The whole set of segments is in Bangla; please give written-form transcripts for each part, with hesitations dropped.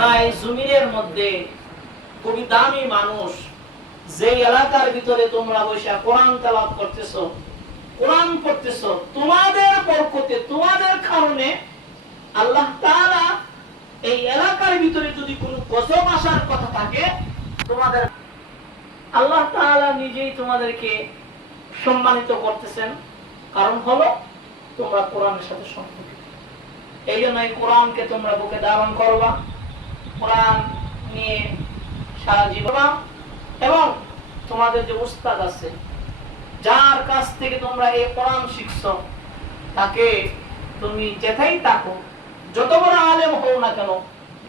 তোমরা এই জমিনের মধ্যে খুবই দামি মানুষ, যে এলাকার ভিতরে তোমরা বসে কোরআন তেলাওয়াত করতেছো, কোরআন পড়তেছো, তোমাদের বরকতে, তোমাদের কারণে আল্লাহ তাআলা এই এলাকার ভিতরে যদি কোনো গজব আসার কথা থাকে, তোমাদের আল্লাহ তাআলা নিজেই তোমাদেরকে সম্মানিত করতেছেন। কারণ হলো তোমরা কোরআনের সাথে সম্পর্কিত। এই জন্য এই কোরআনকে তোমরা বুকে ধারণ করবা, কোরআন নিয়ে সারা জীবন। এবং তোমাদের যে উস্তাদ আছে, যার কাছ থেকে তোমরা এই কোরআন শিখছো, তাকে তুমি যেথায় থাকো, যত বড় আলেম হও না কেন,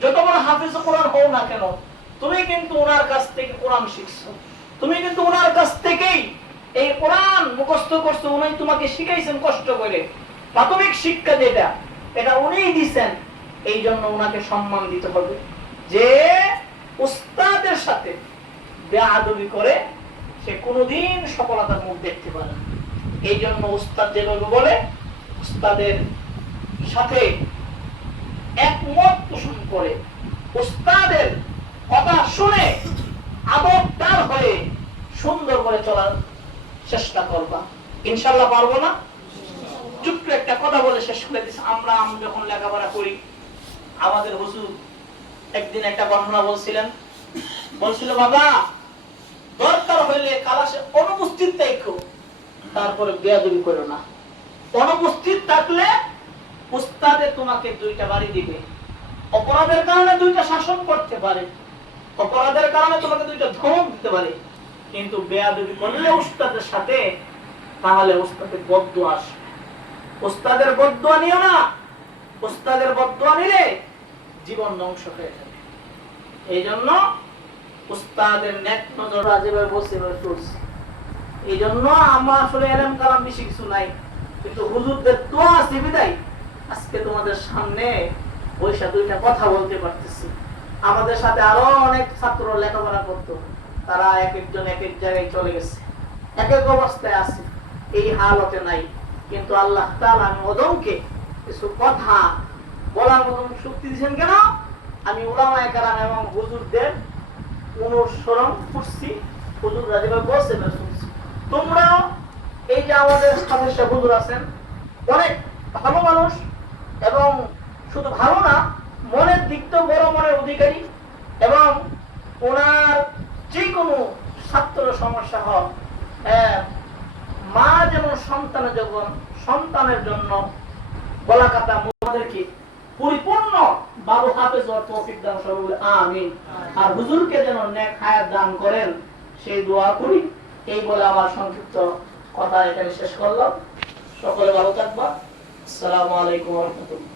যত বড় হাফেজ কোরআন হও না কেন, তুমি কিন্তু ওনার কাছ থেকে কোরআন শিখছো, তুমি কিন্তু ওনার কাছ থেকেই এই কোরআন মুখস্থ করছো। উনি তোমাকে শিখাইছেন কষ্ট করে, প্রাথমিক শিক্ষা যেটা, এটা উনিই দিচ্ছেন। এই জন্য ওনাকে সম্মান দিতে হবে। যে উস্তাদের সাথে বেয়াদবি করে সে কোনোদিন সফলতার মুখ দেখতে পারে না। এই জন্য উস্তাদ যেভাবে বলে, উস্তাদের সাথে একমত পোষণ করে, উস্তাদের কথা শুনে আদবদার হয়ে সুন্দর করে চলার চেষ্টা করবা। ইনশাআল্লাহ পারবো না? ছোট্ট একটা কথা বলে শেষ করে দিচ্ছি। আমরা যখন লেখাপড়া করি, আমাদের হুজুর একদিন একটা ঘটনা বলছিল, বাবা দরকার হইলে ক্লাসে অনুপস্থিত থাকো, তারপরে বেয়াদবি করো না। অনুপস্থিত থাকলে উস্তাদে তোমাকে 2টা বাড়ি দিবে, অপরাধের কারণে 2টা শাসন করতে পারে, অপরাধের কারণে তোমাকে 2টা ধমক দিতে পারে। কিন্তু বেয়াদবি করলে উস্তাদের সাথে, তাহলে উস্তাদের বদদুয়া আসবে। উস্তাদের বদদুয়া নিও না। উস্তাদের বদদুয়া নিলে জীবন ধ্বংস হয়ে যাবে। এই জন্য উস্তাদের নেক নজর যেভাবে বসে চলছে। এই জন্য আমরা আসলে এলেম কালাম বেশি কিছু নাই, কিন্তু হুজুরদের দোয়া আছে বিদায় আজকে তোমাদের সামনে বৈশা 2টা কথা বলতে পারতেছি। আমাদের সাথে আরো অনেক ছাত্র লেখাপড়া করতো, তারা এক একজন এক এক জায়গায় চলে গেছে, এক এক অবস্থায় আছে, এই হালতে নাই। কিন্তু আল্লাহ তাআলা আমি ওদমকে কিছু কথা বলার মতন শক্তি দিয়েছেন। কেন? আমি উলামায়ে কেরাম এবং হুজুরদের অনুসরণ করছি, হুজুররা যেভাবে বলছে শুনছি। তোমরাও এই যে আমাদের সাথে হুজুর আছেন, অনেক ভালো মানুষ, এবং শুধু ভালো না, মনের দিক তো বড় মনের অধিকারী, এবং ওনার যে কোনো ছাত্র সমস্যা হয়, মা যেমন সন্তানের জন্য গলা কাটা আমাদেরকে পরিপূর্ণ বাবু হাফেজ ও তৌফিক দান করুন, আমিন। আর হুজুরকে যেন নেক হায়াত দান করেন, সেই দোয়া করি। এই বলে আমার সংক্ষিপ্ত কথা এখানে শেষ করলাম। সকলে ভালো থাকবা। আসসালামু আলাইকুম ওয়া রাহমাতুল্লাহ।